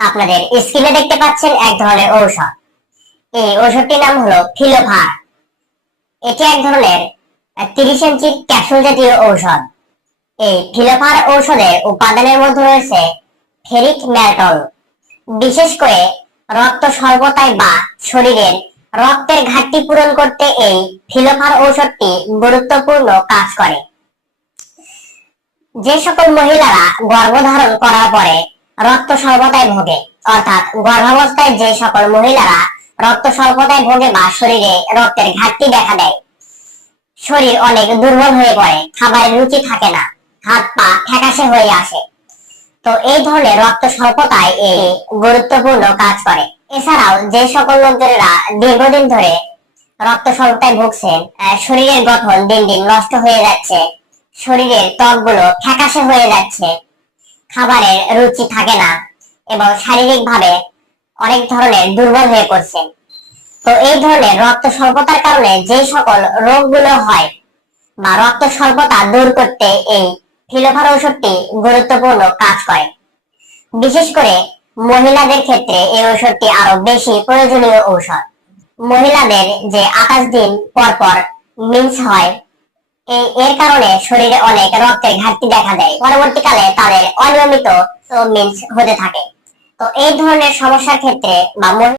আপনাদের স্ক্রিনে দেখতে পাচ্ছেন এক ধরনের ঔষধ। এই ঔষধটির নাম হলো ফিলোফার এটি এক ধরনের তিরিশ ইঞ্চির ক্যাপসুল জাতীয় ঔষধ। এই ফিলোফার ঔষধের উপাদানের মধ্যে রয়েছে ফেরিক ম্যালটল বিশেষ করে রক্ত স্বল্পতায় বা শরীরের রক্তের ঘাটতি পূরণ করতে এই ফিলোফার ঔষধটি গুরুত্বপূর্ণ কাজ করে। যে সকল মহিলারা গর্ভধারণ করার পরে রক্ত স্বল্পতায় ভোগে। অর্থাৎ গর্ভাবস্থায় যে সকল মহিলারা রক্ত স্বল্পতায় ভোগে বা শরীরে রক্তের ঘাটতি দেখা দেয়, শরীর অনেক দুর্বল হয়ে পড়ে, খাবারের রুচি থাকে না, হাত পা ফ্যাকাশে হয়ে আসে। তো এই ধরনের রক্ত স্বল্পতায় এই গুরুত্বপূর্ণ কাজ করে। এছাড়াও যে সকল লোকজনেরা দীর্ঘদিন ধরে রক্ত স্বল্পতায় ভুগছেন শরীরের গঠন দিন দিন নষ্ট হয়ে যাচ্ছে, শরীরের ত্বকগুলো ফ্যাকাশে হয়ে যাচ্ছে খাবারের রুচি থাকে না এবং শারীরিক ভাবে অনেক ধরনের দুর্বল হয়ে পড়ছেন তো এই ধরনের রক্ত স্বল্পতার কারণে যে সকল রোগগুলো হয় বা রক্ত স্বল্পতা দূর করতে এই ফিলোফার ঔষধটি গুরুত্বপূর্ণ কাজ করে। বিশেষ করে মহিলাদের ক্ষেত্রে এই ঔষধটি আরও বেশি প্রয়োজনীয় ঔষধ। মহিলাদের যে আঠাশ দিন পর পর মিন্স হয় এর কারণে শরীরে অনেক রক্তের ঘাটতি দেখা দেয়। পরবর্তীকালে তাদের অনিয়মিত হতে থাকে। তো এই ধরনের সমস্যার ক্ষেত্রে বা